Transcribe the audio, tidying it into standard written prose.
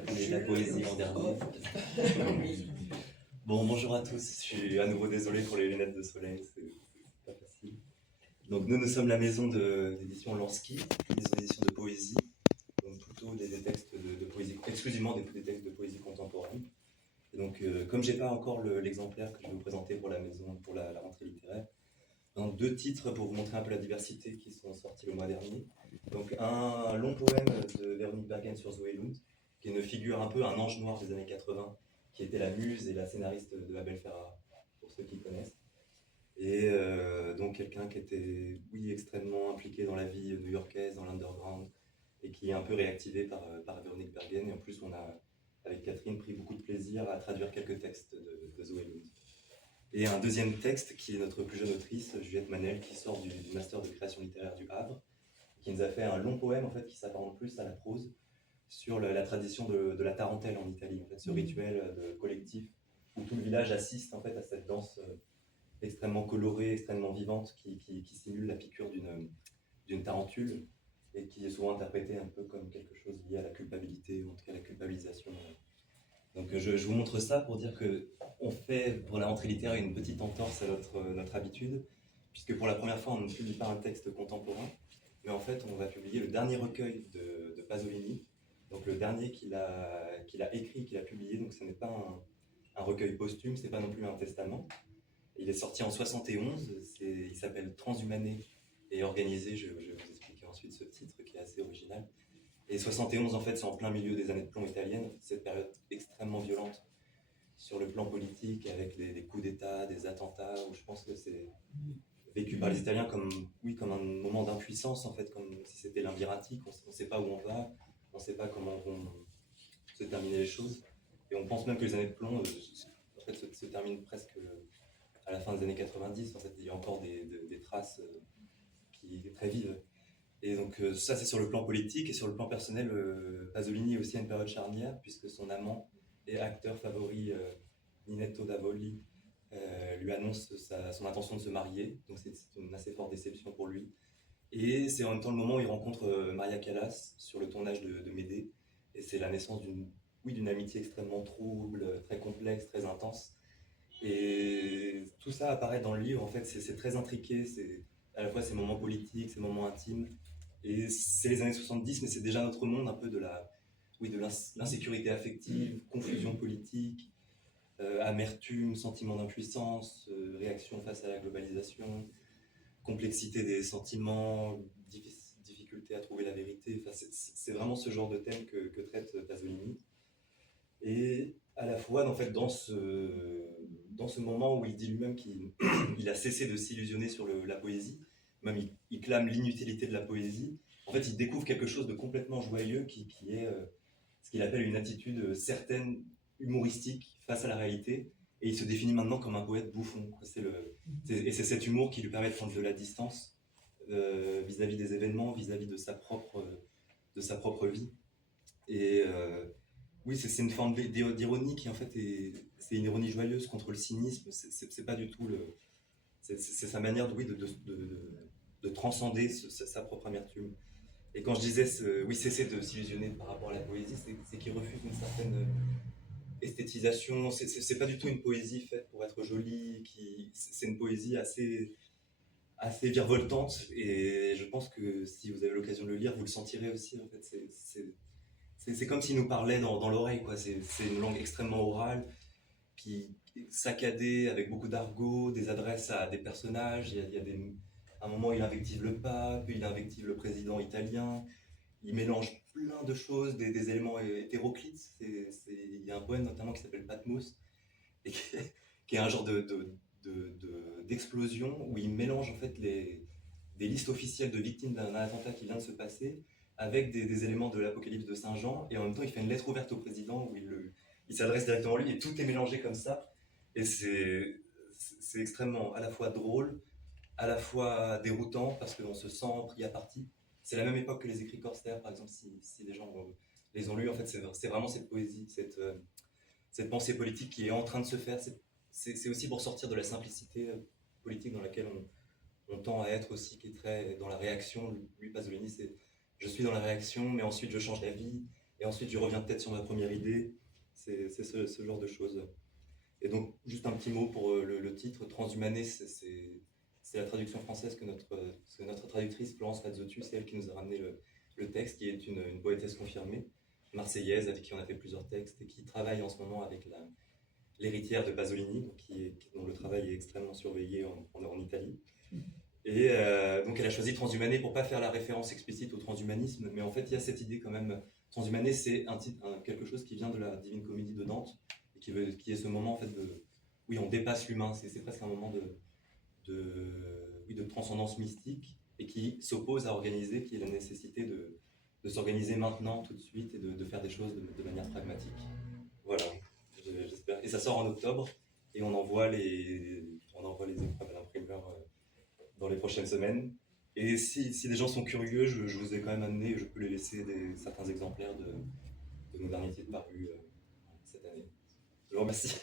appelé la poésie l'an dernier. Bon, bonjour à tous, je suis à nouveau désolé pour les lunettes de soleil, c'est pas facile. Donc nous sommes la maison d'édition Lansky, des éditions de poésie, donc plutôt des textes de poésie, exclusivement des textes de poésie contemporaine. Et donc comme j'ai pas encore l'exemplaire que je vais vous présenter pour la maison, pour la rentrée littéraire, donc deux titres pour vous montrer un peu la diversité qui sont sortis le mois dernier. Donc un long poème de Véronique Bergen sur Zoé Lund, qui est une figure un peu un ange noir des années 80, qui était la muse et la scénariste de Abel Ferrara, pour ceux qui connaissent. Et donc quelqu'un qui était, oui, extrêmement impliqué dans la vie new-yorkaise, dans l'underground, et qui est un peu réactivé par Véronique Bergen. Et en plus, on a, avec Catherine, pris beaucoup de plaisir à traduire quelques textes de Zoé Lund. Et un deuxième texte qui est notre plus jeune autrice, Juliette Manel, qui sort du master de création littéraire du Havre, qui nous a fait un long poème en fait, qui s'apparente plus à la prose, sur la tradition de la tarentelle en Italie, en fait, ce rituel de collectif où tout le village assiste en fait, à cette danse extrêmement colorée, extrêmement vivante, qui simule la piqûre d'une tarentule et qui est souvent interprétée un peu comme quelque chose lié à la culpabilité, ou en tout cas à la culpabilisation. Donc je vous montre ça pour dire qu'on fait pour la rentrée littéraire une petite entorse à notre habitude, puisque pour la première fois on ne publie pas un texte contemporain, mais en fait on va publier le dernier recueil de Pasolini, donc le dernier qu'il a écrit, qu'il a publié, donc ce n'est pas un recueil posthume, ce n'est pas non plus un testament. Il est sorti en 71, il s'appelle Transhumané et organisé, je vais vous expliquer ensuite ce titre qui est assez original. Et 71, en fait, c'est en plein milieu des années de plomb italiennes, cette période extrêmement violente sur le plan politique, avec des coups d'État, des attentats, où je pense que c'est vécu par les Italiens comme un moment d'impuissance, en fait, comme si c'était l'Inviratique, on ne sait pas où on va, on ne sait pas comment vont se terminer les choses. Et on pense même que les années de plomb en fait, se terminent presque à la fin des années 90. En fait, il y a encore des traces qui sont très vives. Et donc ça c'est sur le plan politique, et sur le plan personnel, Pasolini est aussi à une période charnière, puisque son amant et acteur favori, Ninetto Davoli, lui annonce son intention de se marier, donc c'est une assez forte déception pour lui. Et c'est en même temps le moment où il rencontre Maria Callas sur le tournage de Médée, et c'est la naissance d'une amitié extrêmement trouble, très complexe, très intense. Et tout ça apparaît dans le livre, en fait, c'est très intriqué, c'est à la fois ces moments politiques, ces moments intimes, et c'est les années 70, mais c'est déjà notre monde un peu de l'insécurité affective, confusion politique, amertume, sentiment d'impuissance, réaction face à la globalisation, complexité des sentiments, difficulté à trouver la vérité. Enfin, c'est vraiment ce genre de thème que traite Pasolini. Et à la fois, en fait, dans ce moment où il dit lui-même qu'il a cessé de s'illusionner sur la poésie, même il clame l'inutilité de la poésie, en fait, il découvre quelque chose de complètement joyeux qui est ce qu'il appelle une attitude certaine, humoristique, face à la réalité, et il se définit maintenant comme un poète bouffon. Et c'est cet humour qui lui permet de prendre de la distance vis-à-vis des événements, vis-à-vis de sa propre vie. Et oui, c'est une forme d'ironie qui en fait c'est une ironie joyeuse contre le cynisme. C'est pas du tout c'est sa manière de transcender sa propre amertume. Et quand je disais cesser de s'illusionner par rapport à la poésie, c'est qu'il refuse une certaine esthétisation. C'est pas du tout une poésie faite pour être jolie. C'est une poésie assez virevoltante. Et je pense que si vous avez l'occasion de le lire, vous le sentirez aussi. En fait, c'est comme s'il nous parlait dans l'oreille, quoi. C'est une langue extrêmement orale, qui est saccadée, avec beaucoup d'argot, des adresses à des personnages. Il y a un moment, il invective le pape, puis il invective le président italien. Il mélange plein de choses, des éléments hétéroclites. Il y a un poème notamment qui s'appelle Patmos, et qui est un genre d'explosion où il mélange en fait des listes officielles de victimes d'un attentat qui vient de se passer avec des éléments de l'Apocalypse de Saint Jean, et en même temps il fait une lettre ouverte au président où il s'adresse directement à lui, et tout est mélangé comme ça. Et c'est extrêmement à la fois drôle, à la fois déroutant, parce qu'on se sent pris à partie. C'est la même époque que les écrits Corsair, par exemple, si les gens les ont lus. En fait, c'est vraiment cette poésie, cette pensée politique qui est en train de se faire. C'est aussi pour sortir de la simplicité politique dans laquelle on tend à être aussi, qui est très dans la réaction. Lui, Pasolini, c'est je suis dans la réaction, mais ensuite je change d'avis, et ensuite je reviens peut-être sur ma première idée. C'est ce genre de choses. Et donc, juste un petit mot pour le titre, Transhumané, c'est la traduction française que notre traductrice, Florence Razzotu, c'est elle qui nous a ramené le texte, qui est une poétesse confirmée, marseillaise, avec qui on a fait plusieurs textes, et qui travaille en ce moment avec l'héritière de Pasolini, dont le travail est extrêmement surveillé en Italie. Et donc elle a choisi Transhumané pour pas faire la référence explicite au transhumanisme, mais en fait il y a cette idée quand même. Transhumané, c'est quelque chose qui vient de la Divine Comédie de Dante, et qui est ce moment en fait oui, on dépasse l'humain, c'est presque un moment de transcendance mystique, et qui s'oppose à organiser, qui est la nécessité de s'organiser maintenant, tout de suite, et de faire des choses de manière pragmatique. Voilà, j'espère. Et ça sort en octobre, et on envoie les épreuves à l'imprimeur dans les prochaines semaines. Et si les gens sont curieux, je vous ai quand même amené, je peux les laisser certains exemplaires de nos derniers titres parus cette année. Je vous remercie.